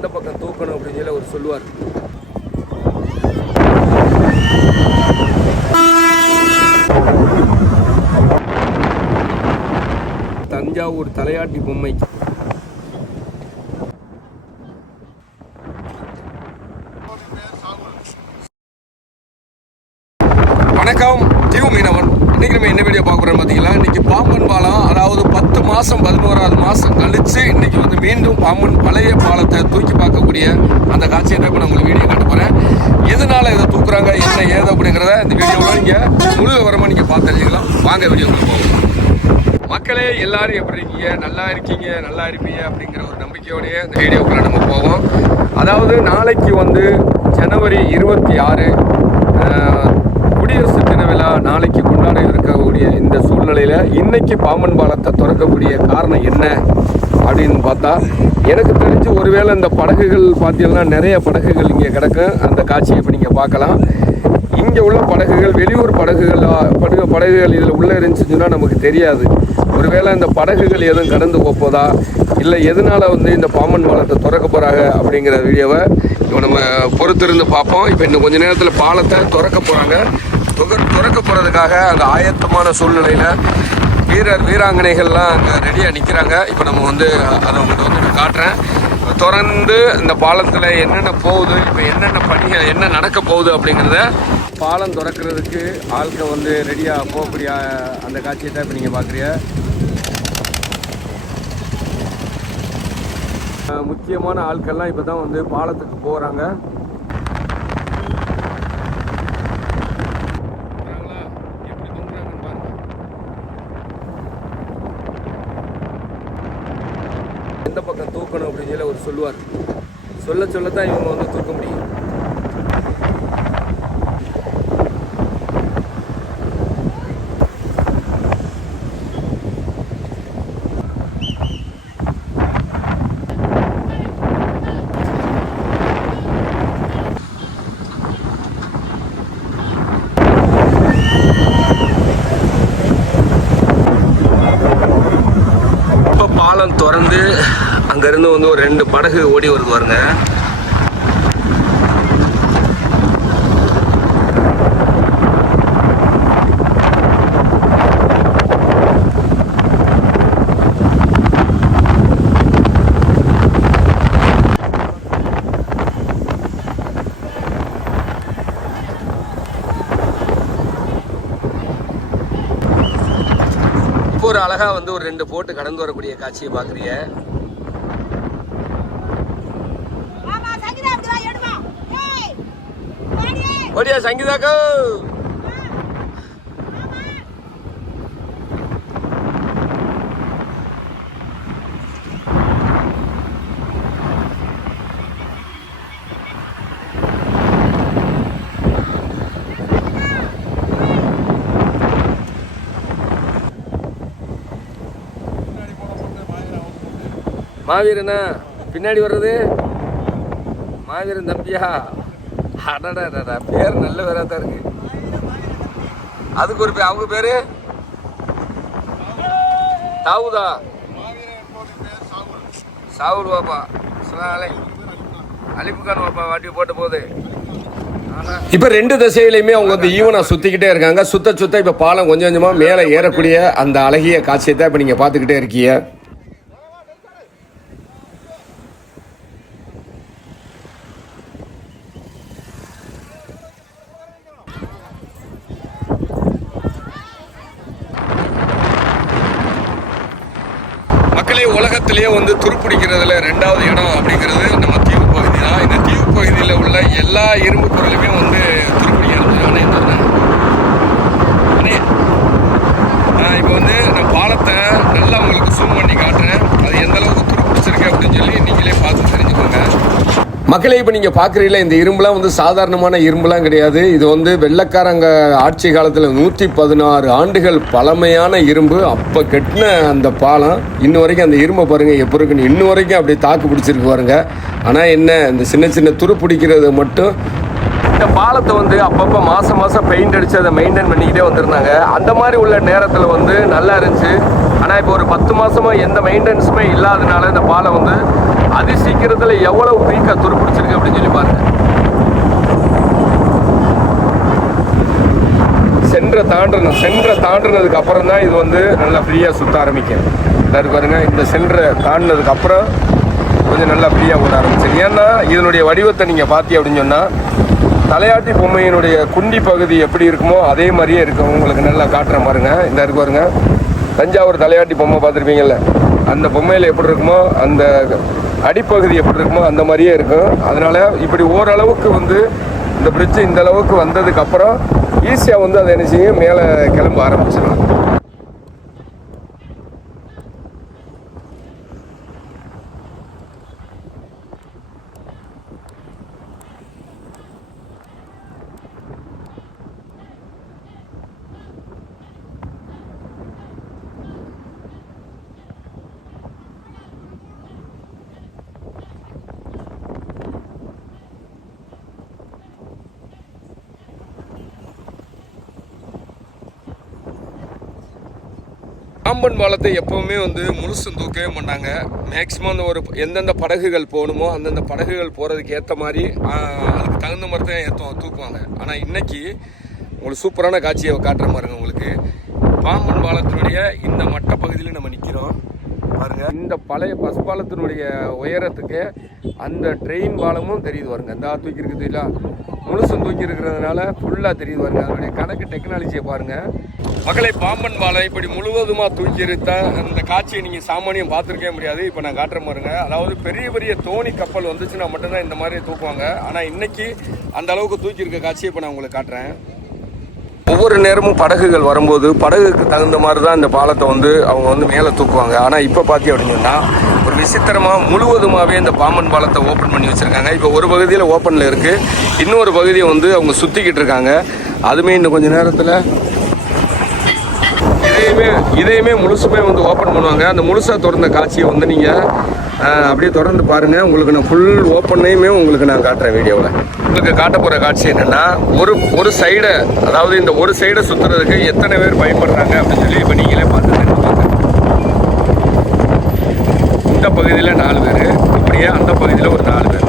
எந்த பக்கம் தூக்கணும் அப்படின்னு சொல்லி அவர் சொல்லுவார். தஞ்சாவூர் தலையாட்டி பொம்மை வணக்கம் ஜீவ மீனவன் இன்னைக்கு நம்ம என்ன வீடியோ பார்க்க போறோம் பார்த்தீங்களா இன்னைக்கு பாம்பன் பாலம் அதாவது மாசம் பதினோராவது மாசம் கழிச்சு இன்னைக்கு வந்து மீண்டும் பாம்பன் பழைய பாலத்தை தூக்கி பார்க்கக்கூடிய அந்த காட்சியை தான் இப்போ நான் உங்களுக்கு வீடியோ காட்ட போறேன். எதனால இதை தூக்குறாங்க என்ன ஏது அப்படிங்கிறத இந்த வீடியோவில் நீங்க முழு விவரமா நீங்க பார்த்து தெரிஞ்சுக்கலாம் வாங்க வீடியோக்குள்ள போவோம். மக்களே எல்லாரும் எப்படி இருக்கீங்க? நல்லா இருக்கீங்க நல்லா இருப்பீங்க அப்படிங்கிற ஒரு நம்பிக்கையோடய இந்த வீடியோக்குள்ள நம்ம போவோம். அதாவது நாளைக்கு வந்து ஜனவரி இருபத்தி ஆறு குடியரசு தின விழா நாளைக்கு கொண்டாட இருக்கக்கூடிய இந்த சூழ்நிலையில் இன்னைக்கு பாம்பன் பாலத்தை திறக்கக்கூடிய காரணம் என்ன அப்படின்னு பார்த்தா எனக்கு தெரிஞ்சு ஒருவேளை இந்த படகுகள் பார்த்தீங்கன்னா நிறைய படகுகள் இங்கே கிடக்கும். அந்த காட்சியை இப்போ நீங்கள் பார்க்கலாம். இங்கே உள்ள படகுகள் வெளியூர் படகுகள் படகு படகுகள் இதில் உள்ளே இருந்துச்சுன்னா நமக்கு தெரியாது. ஒருவேளை இந்த படகுகள் எதுவும் கடந்து போப்போதா இல்லை எதனால் வந்து இந்த பாம்பன் பாலத்தை திறக்க போகிறாங்க அப்படிங்கிற வீடியோவை இப்போ நம்ம பொறுத்திருந்து பார்ப்போம். இப்போ இன்னும் கொஞ்சம் நேரத்தில் பாலத்தை திறக்க போகிறாங்க திறக்க போகிறதுக்காக அங்கே ஆயத்தமான சூழ்நிலையில் வீரர் வீராங்கனைகள்லாம் அங்கே ரெடியாக நிற்கிறாங்க இப்போ நம்ம வந்து அதை உங்கள்கிட்ட வந்து நான் காட்டுறேன். திறந்து இந்த பாலத்தில் என்னென்ன போகுது இப்போ என்னென்ன பணிகள் என்ன நடக்க போகுது அப்படிங்கிறத பாலம் திறக்கிறதுக்கு ஆட்கள் வந்து ரெடியாக போகக்கூடிய அந்த காட்சியை தான் இப்போ நீங்கள் பார்க்குறீங்க. முக்கியமான ஆட்கள்லாம் இப்போ தான் வந்து பாலத்துக்கு போகிறாங்க எந்த பக்கம் தூக்கணும் அப்படின்னு சொல்லி அவர் சொல்லுவார். சொல்ல சொல்ல தான் இவங்க வந்து தூக்க முடியும் இப்போ பாலம் திறந்து அங்கேருந்து வந்து ஒரு ரெண்டு படகு ஓடி வருது பாருங்க. இப்போ ஒரு அழகாக வந்து ஒரு ரெண்டு போட்டு கடந்து வரக்கூடிய காட்சியை பார்க்குறீங்க ஓடியா சங்கீதாக்கோ மாவீரனா பின்னாடி வர்றது? மாவீரன் தம்பியா? அடடா பேர் நல்ல பேராக தான் இருக்கு அதுக்கு ஒரு பேர் அவங்க பேரு தாவுதா சாவுல் பாப்பா சுனாலை அலிப்புக்கான பாப்பா வாட்டி போட்டு போகுது இப்போ ரெண்டு திசையிலையுமே அவங்க வந்து ஈவனா சுத்திக்கிட்டே இருக்காங்க சுத்த சுத்த இப்போ பாலம் கொஞ்சம் கொஞ்சமா மேலே ஏறக்கூடிய அந்த அழகிய காட்சியை தான் இப்போ நீங்க பார்த்துக்கிட்டே இருக்கீங்க மக்களே உலகத்திலேயே வந்து துருப்பிடிக்கிறதுல ரெண்டாவது இடம் அப்படிங்கிறது நம்ம தீவு பகுதி தான். இந்த தீவு பகுதியில் உள்ள எல்லா இரும்பு பொருளுமே வந்து துருப்பிடிக்கிறது அண்ணே தந்தேன் இப்போ வந்து நான் பாலத்தை நல்லா உங்களுக்கு ஜூம் பண்ணி காட்டுறேன். அது எந்த அளவுக்கு துருப்பிடிச்சிருக்கு அப்படின்னு சொல்லி நீங்களே பார்த்து தெரிஞ்சுக்கோங்க. மக்களே இப்போ நீங்கள் பார்க்குறீங்களா இந்த இரும்புலாம் வந்து சாதாரணமான இரும்புலாம் கிடையாது. இது வந்து வெள்ளக்காரங்க ஆட்சி காலத்தில் நூற்றி பதினாறு ஆண்டுகள் பழமையான இரும்பு. அப்போ கட்டின அந்த பாலம் இன்ன வரைக்கும் அந்த இரும்பை பாருங்கள் எப்போ இருக்குன்னு. இன்ன வரைக்கும் அப்படியே தாக்கு பிடிச்சிருக்கு பாருங்க. ஆனால் என்ன இந்த சின்ன சின்ன துரு பிடிக்கிறது மட்டும் இந்த பாலத்தை வந்து அப்பப்போ மாதம் மாதம் பெயிண்ட் அடித்து அதை மெயின்டைன் பண்ணிக்கிட்டே வந்திருந்தாங்க. அந்த மாதிரி உள்ள நேரத்தில் வந்து நல்லா இருந்துச்சு. ஆனால் இப்போ ஒரு பத்து மாதமாக எந்த மெயின்டெனன்ஸுமே இல்லாதனால இந்த பாலம் வந்து அதி சீக்கிரத்தில் எவ்வளவு வீக்காக துருப்பிடிச்சிருக்கு அப்படின்னு சொல்லி பாருங்க. சென்ற தாண்டணும் சென்ற தாண்டினதுக்கு அப்புறம் தான் இது வந்து நல்லா ஃப்ரீயாக சுற்ற ஆரம்பிக்கும். இதா பாருங்க இந்த சென்ற தாண்டினதுக்கு அப்புறம் கொஞ்சம் நல்லா ஃப்ரீயாக ஓட ஆரம்பிச்சிருக்கு ஏன்னா இதனுடைய வடிவத்தை நீங்கள் பார்த்தி அப்படின்னு சொன்னால் தலையாட்டி பொம்மையினுடைய குண்டி பகுதி எப்படி இருக்குமோ அதே மாதிரியே இருக்கும் உங்களுக்கு நல்லா காட்டுறேன் பாருங்க. இந்த இருக்கு பாருங்க. தஞ்சாவூர் தலையாட்டி பொம்மை பார்த்துருப்பீங்கல்ல அந்த பொம்மையில் எப்படி இருக்குமோ அந்த அடிப்பகுதி எப்படி இருக்குமோ அந்த மாதிரியே இருக்கும். அதனால இப்படி ஓரளவுக்கு வந்து இந்த பிரிட்ஜு இந்த அளவுக்கு வந்ததுக்கப்புறம் ஈஸியாக வந்து அதை என்ன செய்யும் மேலே கிளம்ப ஆரம்பிச்சிடலாம். பாம்பன் பாலத்தை எப்போவுமே வந்து முழுசும் தூக்கவே மாட்டாங்க. மேக்ஸிமம் அந்த ஒரு எந்தெந்த படகுகள் போகணுமோ அந்தந்த படகுகள் போகிறதுக்கு ஏற்ற மாதிரி அதுக்கு தகுந்த மாதிரி தான் ஏற்ற தூக்குவாங்க. ஆனால் இன்னைக்கு உங்களுக்கு சூப்பரான காட்சியை காட்டுற மாதிரிங்க உங்களுக்கு. பாம்பன் பாலத்தினுடைய இந்த மட்ட பகுதியில் நம்ம நிற்கிறோம் பாருங்கள் இந்த பழைய பஸ் பாலத்தினுடைய உயரத்துக்கு அந்த ட்ரெயின் பாலமும் தெரியுது பாருங்க. இந்த தூக்கி இருக்குது முழுசும் தூக்கி இருக்கிறதுனால ஃபுல்லாக தெரியுது பாருங்க. அதனுடைய கணக்கு டெக்னாலஜியை பாருங்க. மக்களை பாம்பன் பாலை இப்படி முழுவதுமாக தூக்கி இருத்த அந்த காட்சியை நீங்கள் சாமானியம் பார்த்துருக்கவே முடியாது. இப்போ நான் காட்டுற பாருங்க. அதாவது பெரிய பெரிய தோணி கப்பல் வந்துச்சுன்னா மட்டும்தான் இந்த மாதிரி தூக்குவாங்க. ஆனால் இன்னைக்கு அந்த அளவுக்கு தூக்கி இருக்க காட்சியை இப்போ நான் உங்களுக்கு காட்டுறேன். ஒவ்வொரு நேரமும் படகுகள் வரும்போது படகுக்கு தகுந்த மாதிரி தான் இந்த பாலத்தை வந்து அவங்க வந்து மேலே தூக்குவாங்க. ஆனால் இப்போ பார்த்தீங்க அப்படின்னு சொன்னால் ஒரு விசித்திரமாக முழுவதுமாகவே இந்த பாம்பன் பாலத்தை ஓப்பன் பண்ணி வச்சுருக்காங்க. இப்போ ஒரு பகுதியில் ஓப்பனில் இருக்குது இன்னொரு பகுதியை வந்து அவங்க சுற்றிக்கிட்டு இருக்காங்க. அதுமே இன்னும் கொஞ்சம் நேரத்தில் இதையுமே இதையுமே முழுசுமே வந்து ஓப்பன் பண்ணுவாங்க. அந்த முழுசாக திறந்த காட்சியை வந்து நீங்கள் அப்படியே தொடர்ந்து பாருங்கள் உங்களுக்கு நான் ஃபுல் ஓப்பனையுமே உங்களுக்கு நான் காட்டுறேன் வீடியோவில் உங்களுக்கு காட்ட போகிற காட்சி என்னென்னா ஒரு ஒரு சைடை அதாவது இந்த ஒரு சைடை சுற்றுறதுக்கு எத்தனை பேர் பயன்படுறாங்க அப்படின்னு சொல்லி இப்போ நீங்களே பார்த்து தெரிஞ்சுக்கோங்க. இந்த பகுதியில் நாலு பேர். இப்படியே அந்த பகுதியில் ஒரு நாலு பேர்.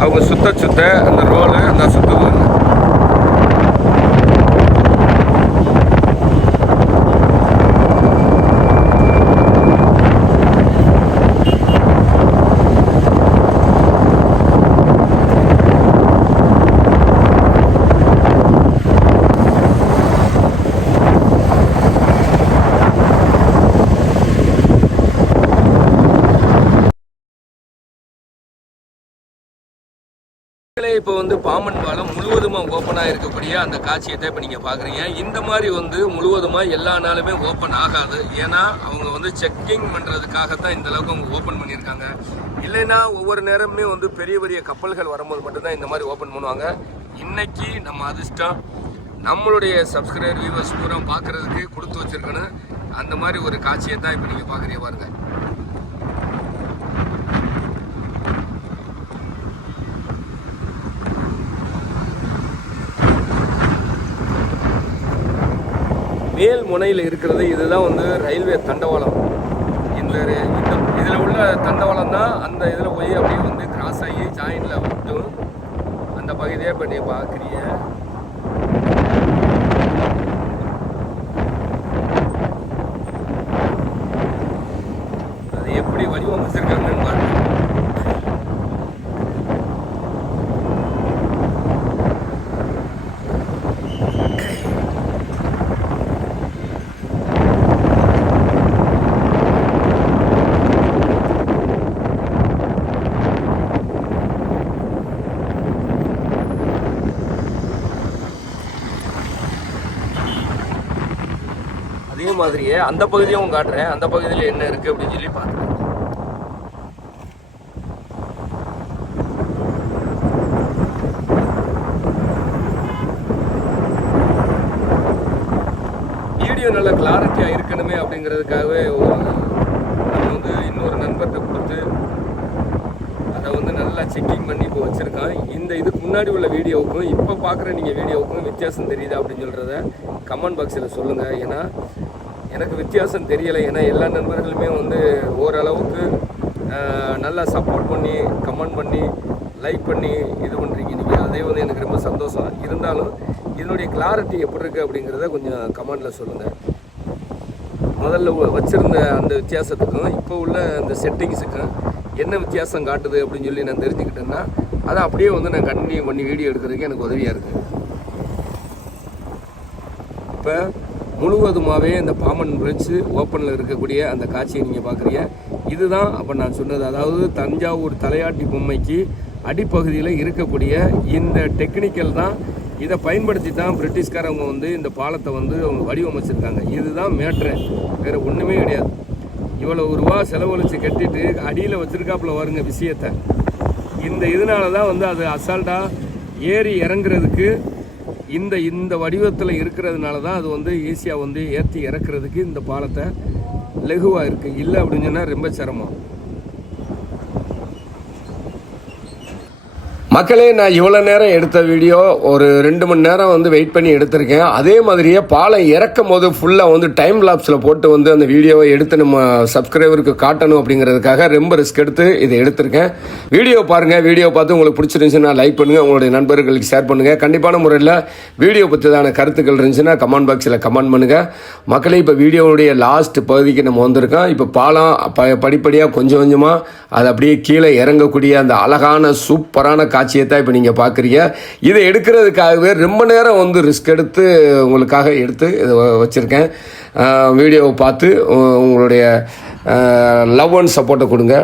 அவங்க சுத்த சுத்த அந்த ரோலு அந்த சுற்றுவாங்க இப்போ வந்து பாம்பன் பாலம் முழுவதுமாக ஓப்பனாக இருக்கக்கூடிய அந்த காட்சியை தான் இப்போ நீங்கள் பார்க்குறீங்க இந்த மாதிரி வந்து முழுவதுமாக எல்லா நாளுமே ஓப்பன் ஆகாது. ஏன்னா அவங்க வந்து செக்கிங் பண்ணுறதுக்காக தான் இந்த அளவுக்கு அவங்க ஓப்பன் பண்ணியிருக்காங்க. இல்லைன்னா ஒவ்வொரு நேரமுமே வந்து பெரிய பெரிய கப்பல்கள் வரும்போது மட்டும்தான் இந்த மாதிரி ஓப்பன் பண்ணுவாங்க. இன்னைக்கு நம்ம அதிர்ஷ்டம் நம்மளுடைய சப்ஸ்கிரைபர் வியூவர்ஸ் பூரா பார்க்குறதுக்கு கொடுத்து வச்சிருக்கணும். அந்த மாதிரி ஒரு காட்சியை தான் இப்போ நீங்கள் பார்க்குறீங்க பாருங்கள் மேல் முனையில் இருக்கிறது இதுதான் வந்து ரயில்வே தண்டவாளம் இந்த இந்த இதில் உள்ள தண்டவாளம் தான் அந்த இதில் போய் அப்படியே வந்து கிராஸ் ஆகி ஜாயிண்டில் விட்டும் அந்த பகுதியை இப்போ நீ பார்க்குறீங்க. அது எப்படி வடிவமைச்சிருக்காங்க மாதிரியே அந்த பகுதியும் காட்டுறேன். அந்த பகுதியில் என்ன இருக்குது அப்படின்னு சொல்லி பார்க்குறேன் வீடியோ நல்ல கிளாரிட்டியாக இருக்கணுமே அப்படிங்கிறதுக்காகவே ஒரு- நம்ம வந்து இன்னொரு நண்பர்கிட்ட கொடுத்து அதை வந்து நல்லா செக்கிங் பண்ணி இப்போ வச்சுருக்கான். இந்த இதுக்கு முன்னாடி உள்ள வீடியோவுக்கும் இப்போ பார்க்குற நீங்கள் வீடியோவுக்கும் வித்தியாசம் தெரியுதா அப்படின்னு சொல்கிறத கமெண்ட் பாக்ஸில் சொல்லுங்கள் ஏன்னா எனக்கு வித்தியாசம் தெரியலை. ஏன்னா எல்லா நண்பர்களுமே வந்து ஓரளவுக்கு நல்லா சப்போர்ட் பண்ணி கமெண்ட் பண்ணி லைக் பண்ணி இது பண்ணுறீங்க நீங்கள் அதே வந்து எனக்கு ரொம்ப சந்தோஷம். இருந்தாலும் இதனுடைய கிளாரிட்டி எப்படி இருக்குது அப்படிங்கிறத கொஞ்சம் கமெண்டில் சொல்லுங்கள் முதல்ல வச்சுருந்த அந்த வித்தியாசத்துக்கும் இப்போ உள்ள அந்த செட்டிங்ஸுக்கும் என்ன வித்தியாசம் காட்டுது அப்படின்னு சொல்லி நான் தெரிஞ்சுக்கிட்டேன்னா அதை அப்படியே வந்து நான் கண்டினியூ பண்ணி வீடியோ எடுக்கிறதுக்கு எனக்கு உதவியாக இருக்குது இப்போ முழுவதுமாகவே இந்த பாமன் பிரிட்ஜ் ஓப்பனில் இருக்கக்கூடிய அந்த காட்சியை நீங்கள் பார்க்குறீங்க. இதுதான் அப்போ நான் சொன்னது. அதாவது தஞ்சாவூர் தலையாட்டி பொம்மைக்கு அடிப்பகுதியில் இருக்கக்கூடிய இந்த டெக்னிக்கல் தான். இதை பயன்படுத்தி தான் பிரிட்டிஷ்காரவங்க வந்து இந்த பாலத்தை வந்து அவங்க வடிவமைச்சிருக்காங்க. இதுதான் மேட்ரு வேறு ஒன்றுமே கிடையாது. இவ்வளோ ரூபா செலவழித்து கட்டிட்டு அடியில் வச்சுருக்காப்புல வருங்க விஷயத்தை. இந்த இதனால தான் வந்து அது அசால்ட்டாக ஏறி இறங்குறதுக்கு இந்த இந்த வடிவத்தில் இருக்கிறதுனால தான் அது வந்து ஈஸியாக வந்து ஏற்றி இறக்குறதுக்கு இந்த பாலத்தை லெகுவாக இருக்குது இல்லை அப்படின்னு சொன்னால் ரொம்ப சிரமம். மக்களே நான் இவ்வளோ நேரம் எடுத்த வீடியோ ஒரு ரெண்டு மணி நேரம் வந்து வெயிட் பண்ணி எடுத்திருக்கேன். அதே மாதிரியே பாலம் இறக்கும் போது ஃபுல்லாக வந்து டைம் லாப்ஸில் போட்டு வந்து அந்த வீடியோவை எடுத்து நம்ம சப்ஸ்கிரைபருக்கு காட்டணும் அப்படிங்கிறதுக்காக ரொம்ப ரிஸ்க் எடுத்து இதை எடுத்திருக்கேன். வீடியோ பாருங்கள் வீடியோ பார்த்து உங்களுக்கு பிடிச்சிருந்துச்சுன்னா லைக் பண்ணுங்கள் உங்களுடைய நண்பர்களுக்கு ஷேர் பண்ணுங்கள் கண்டிப்பான முறையில் வீடியோ பற்றிதான கருத்துக்கள் இருந்துச்சுன்னா கமெண்ட் பாக்ஸில் கமெண்ட் பண்ணுங்கள் மக்களே இப்போ வீடியோவுடைய லாஸ்ட் பகுதிக்கு நம்ம வந்திருக்கோம். இப்போ பாலம் ப படிப்படியாக கொஞ்சம் கொஞ்சமாக அது அப்படியே கீழே இறங்கக்கூடிய அந்த அழகான சூப்பரான காட்சியை இப்போ நீங்கள் பார்க்குறீங்க இதை எடுக்கிறதுக்காகவே ரொம்ப நேரம் வந்து ரிஸ்க் எடுத்து உங்களுக்காக எடுத்து இதை வச்சுருக்கேன். வீடியோவை பார்த்து உ- உங்களுடைய லவ் அண்ட் சப்போர்ட்டை கொடுங்க.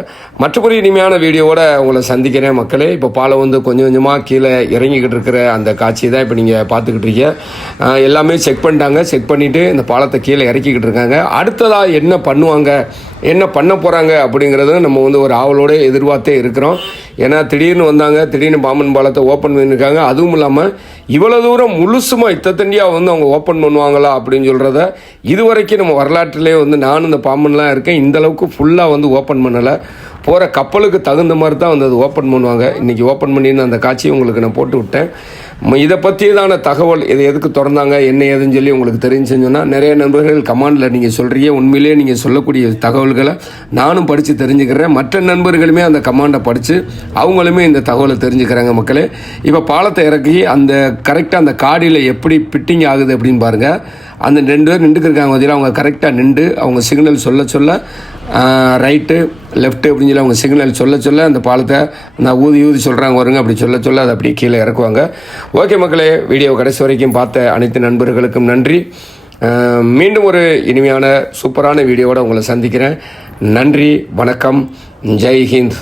மற்றபடி இனிமையான வீடியோவோட உங்களை சந்திக்கிறேன் மக்களே. இப்போ பாலம் வந்து கொஞ்சம் கொஞ்சமாக கீழே இறங்கிக்கிட்டு இருக்கிற அந்த காட்சி தான் இப்போ நீங்கள் பார்த்துக்கிட்டு இருக்கீங்க. எல்லாமே செக் பண்ணிட்டாங்க. செக் பண்ணிவிட்டு இந்த பாலத்தை கீழே இறக்கிக்கிட்டு இருக்காங்க. அடுத்ததாக என்ன பண்ணுவாங்க? என்ன பண்ண போகிறாங்க அப்படிங்கிறது நம்ம வந்து ஒரு ஆவலோடு எதிர்பார்த்தே இருக்கிறோம். ஏன்னா திடீர்னு வந்தாங்க. திடீர்னு பாம்பன் பாலத்தை ஓப்பன் பண்ணியிருக்காங்க. அதுவும் இல்லாமல் இவ்வளோ தூரம் முழுசுமாக இத்தத்தண்டியாக வந்து அவங்க ஓப்பன் பண்ணுவாங்களா அப்படின்னு சொல்கிறத இதுவரைக்கும் நம்ம வரலாற்றிலே வந்து நானும் இந்த பாம்பன்லாம் இருக்கேன். இந்தளவுக்கு ஃபுல்லாக வந்து ஓப்பன் பண்ணலை. போகிற கப்பலுக்கு தகுந்த மாதிரி தான் வந்து அது ஓப்பன் பண்ணுவாங்க. இன்றைக்கி ஓப்பன் பண்ணின்னு அந்த காட்சியை உங்களுக்கு நான் போட்டு விட்டேன். இதை பற்றியதான தகவல் இதை எதுக்கு திறந்தாங்க என்ன ஏதுன்னு சொல்லி உங்களுக்கு தெரிஞ்சுன்னு சொன்னால் நிறைய நண்பர்கள் கமாண்டில் நீங்கள் சொல்கிறீங்க உண்மையிலேயே நீங்கள் சொல்லக்கூடிய தகவல்களை நானும் படித்து தெரிஞ்சுக்கிறேன். மற்ற நண்பர்களுமே அந்த கமாண்டை படித்து அவங்களுமே இந்த தகவலை தெரிஞ்சுக்கிறாங்க மக்களே. இப்போ பாலத்தை இறக்கி அந்த கரெக்டாக அந்த காடியில் எப்படி பிட்டிங் ஆகுது அப்படின்னு பாருங்கள் அந்த ரெண்டு பேர் நின்றுக்கிருக்காங்க பார்த்தீங்களா அவங்க கரெக்டாக நின்று அவங்க சிக்னல் சொல்ல சொல்ல ரைட்டு லெஃப்ட்டு அப்படின்னு சொல்லி அவங்க சிக்னல் சொல்ல சொல்ல அந்த பாலத்தை நான் ஊதி ஊதி சொல்கிறாங்க வருங்க அப்படி சொல்ல சொல்ல அதை அப்படியே கீழே இறக்குவாங்க. ஓகே மக்களே வீடியோ கடைசி வரைக்கும் பார்த்த அனைத்து நண்பர்களுக்கும் நன்றி. மீண்டும் ஒரு இனிமையான சூப்பரான வீடியோவோட உங்களை சந்திக்கிறேன். நன்றி வணக்கம் ஜெய் ஹிந்த்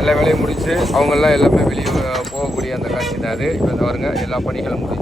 எல்லா வேலையும் முடிச்சு எல்லாமே வெளியே போகக்கூடிய அந்த காட்சி தான் அது. இப்போ இந்த வருங்க எல்லா பணிகளும் முடிஞ்சு